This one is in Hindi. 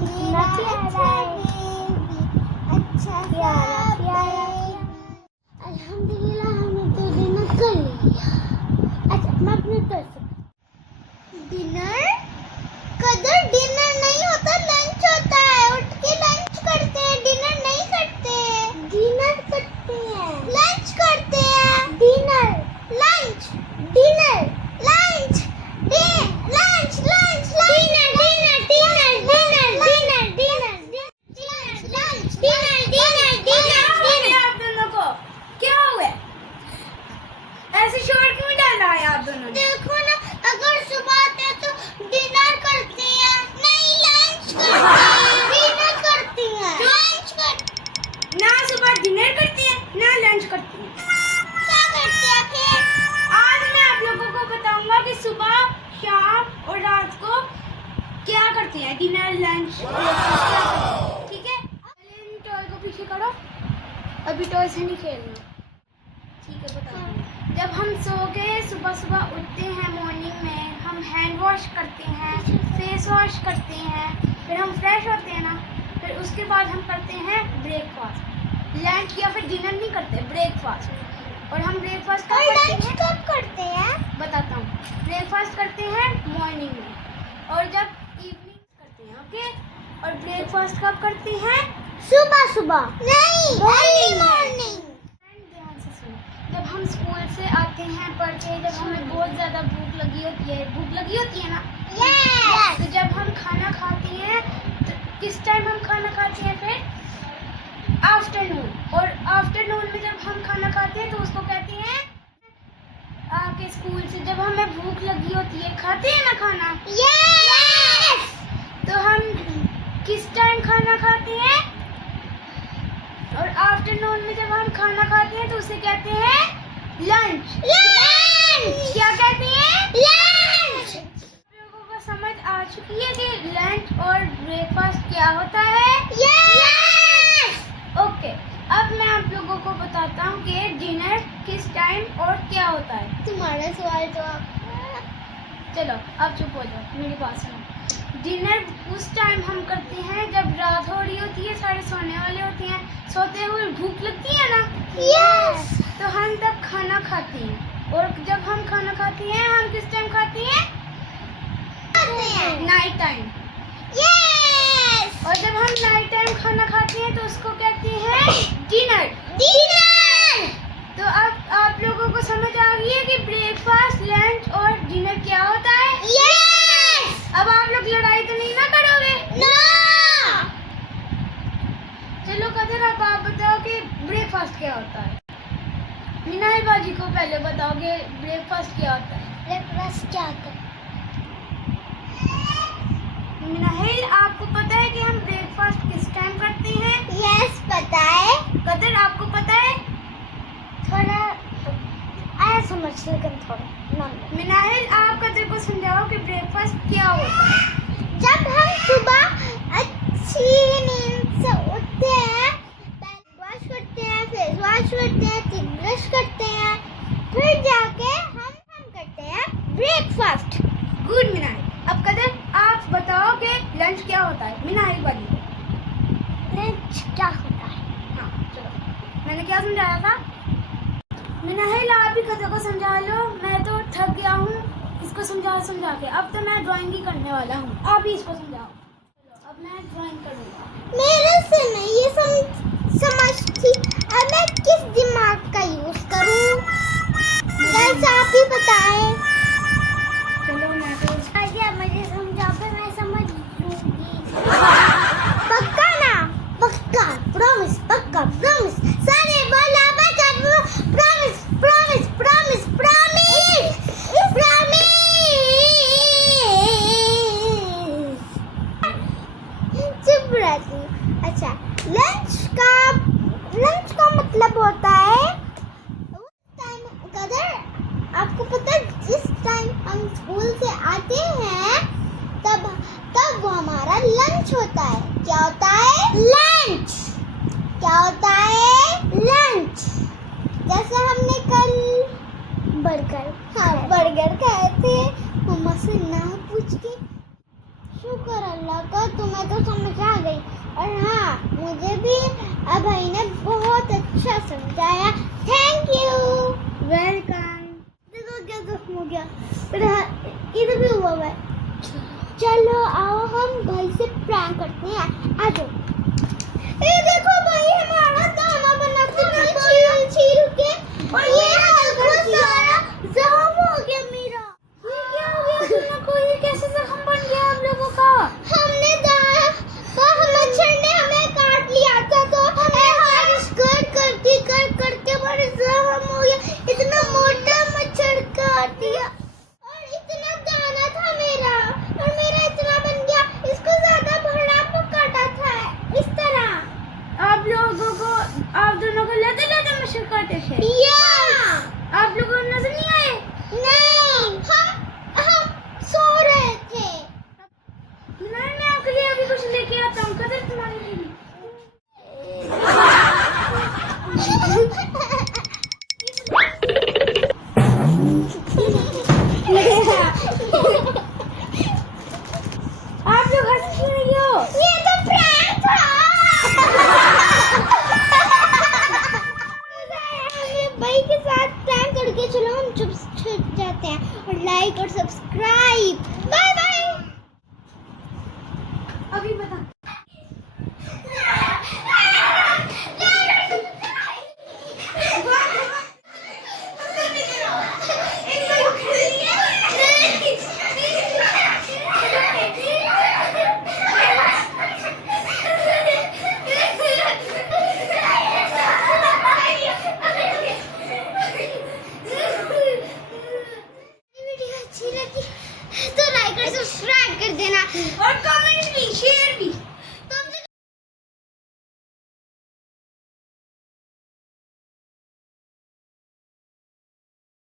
कितना प्यारा है, अच्छा प्यारा। अल्हम्दुलिल्लाह हमने तो डिनर कर लिया। अच्छा मैं अपने डिनर कदर डिनर नहीं होता, लंच होता है। उठ के लंच करते हैं, डिनर नहीं करते। डिनर करते हैं, लंच करते हैं। Dinner lunch dinner lunch lunch lunch dinner dinner dinner dinner dinner dinner lunch dinner dinner dinner. आप दोनों को क्या हुआ? ऐसे शोर क्यों डाला है आप दोनों ने? देखो ना, अगर सुबह आते तो डिनर करते हैं, नहीं लंच करते हैं। डिनर करते हैं, लंच करते ना सुबह डिनर करती है ना लंच करती है। क्या करते हैं फिर? आज मैं आप लोगों को बताऊंगा कि सुबह शाम और रात को क्या करती हैं, डिनर लंच ठीक है। पहले इन टॉय को पीछे करो, अभी टॉय से नहीं खेलना, ठीक है। बताओ, जब हम सो के सुबह सुबह उठते हैं मॉर्निंग में, हम हैंड वॉश करते हैं, फेस वॉश करते हैं, फिर हम फ्रेश होते हैं ना, फिर उसके बाद हम करते हैं ब्रेकफास्ट। लंच या फिर डिनर नहीं करते, ब्रेकफास्ट। और हम ब्रेकफास्ट कब करते हैं? बताता हूँ। ब्रेकफास्ट करते हैं मॉर्निंग में और जब इवनिंग करते हैं, ओके। और ब्रेकफास्ट कब करते हैं? सुबह सुबह नहीं, मॉर्निंग मॉर्निंग। ध्यान से सुनो, जब हम स्कूल से आते हैं पढ़ के, जब हमें बहुत ज़्यादा भूख लगी होती है ना, यस। तो जब हम खाना खाते हैं तो किस टाइम हम खाना खाते हैं? फिर आफ्टरनून। और आफ्टरनून में जब हम खाना खाते हैं तो उसको कहते हैं आके स्कूल से जब हमें भूख लगी होती है, खाते हैं ना खाना, यस। तो हम किस टाइम खाना खाते हैं? और आफ्टरनून में जब हम खाना खाते हैं तो उसे कहते हैं लंच। लंच क्या कहते हैं? लंच। लोगों को समझ आ चुकी है कि लंच और ब्रेकफास्ट क्या होता है? यस। ओके, अब मैं आप लोगों को बताता हूँ कि डिनर किस टाइम और क्या होता है। तुम्हारा सवाल जवाब। चलो अब चुप हो जाओ, मेरी बात सुनो। डिनर उस टाइम हम करते हैं जब रात हो रही होती है, सारे सोने वाले होते हैं, सोते हुए भूख लगती है ना, यस। तो हम तब खाना खाते हैं। और जब हम खाना खाते हैं, हम किस टाइम खाते हैं? Night time. यस। और जब हम नाइट टाइम खाना खाते हैं तो उसको कहते हैं डिनर। डिनर। तो अब आप लोगों को समझ आ गई है कि ब्रेकफास्ट लंच और डिनर क्या होता है? यस। अब आप लोग लड़ाई तो नहीं ना करोगे? नो। चलो कदर, अब आप बताओ कि ब्रेकफास्ट क्या होता है। मिनाल बाजी को पहले बताओगे ब्रेकफास्ट क्या होता है। ब्रेकफास्ट क्या होता है? मिनाहिल, आपको पता है कि हम ब्रेकफास्ट किस टाइम करते हैं? यस पता है। कदर, आपको पता है? थोड़ा आया समझ, लेकिन थोड़ा मिनाहिल, आप कदर को समझाओ कि ब्रेकफास्ट क्या होता है। जब हम सुबह अच्छी नींद से उठते हैं, वॉश करते हैं, फेस वॉश करते हैं, टीथ ब्रश करते हैं, फिर जाके हम करते हैं ब्रेकफास्ट। गुड मिनाहिल। अब कदर आप बताओ कि लंच क्या होता है। मिनाहिल बाजी। लंच क्या होता है? हाँ चलो, मैंने क्या समझाया था? मिनाहिल, आप भी कदर को समझा लो, मैं तो थक गया हूँ इसको समझा के। अब तो मैं ड्राइंग ही करने वाला हूँ, आप भी इसको समझाओ। चलो अब मैं ड्राइंग करूँगा। मेरे से नहीं ये समझती, अब मैं किस दिमाग का यूज करूँ? बस आप ही बताएं। चलो मैं तो आइए मुझे समझाओ, फिर मैं समझ लूँगी। पक्का ना? पक्का, प्रॉमिस, पक्का, प्रॉमिस। सारे बोला बच्चा, promise, promise, promise, promise, promise. चुप रहती। अच्छा, लंच का मतलब होता है टाइम। कदर, आपको पता है जिस टाइम हम स्कूल से आते हैं तब वो हमारा लंच होता है। क्या होता है? लंच। क्या होता है? लंच। जैसे हमने कल बर्गर खाए थे मम्मा से ना पूछ के। शुक्र अल्लाह का, तुम्हें तो समझ आ गई। और हाँ, मुझे भी भाई ने बहुत अच्छा समझाया। Thank you. वेलकम। देखो क्या जख्म हो गया, पर हाँ, इधर भी हुआ है। चलो आओ हम भाई से प्रैंक करते हैं। आ जाओ। ये देखो भाई, हमारा दाना बनाते छील छील के, और ये हल्का सारा जख्म हो गया मेरा। ये क्या हो गया तुम लोग को? ये कैसे जख्म बन गया आप लोगों का? हमने दाना मच्छर ने हमें काट लिया था, तो बारिश कर करके बड़े जख्म हो गया। इतना मोटा मच्छर काट दिया, और इतना दाना था मेरा, और मेरा इतना बन गया। इसको ज्यादा बड़ा काटा था इस तरह। आप लोगों को, आप दोनों को लगे मच्छर काटे थे? आप लोगों को नजर नहीं आए? नहीं, हम सो रहे थे। मैं आपके लिए अभी कुछ लेके आता हूँ। कदर तुम्हारे लिए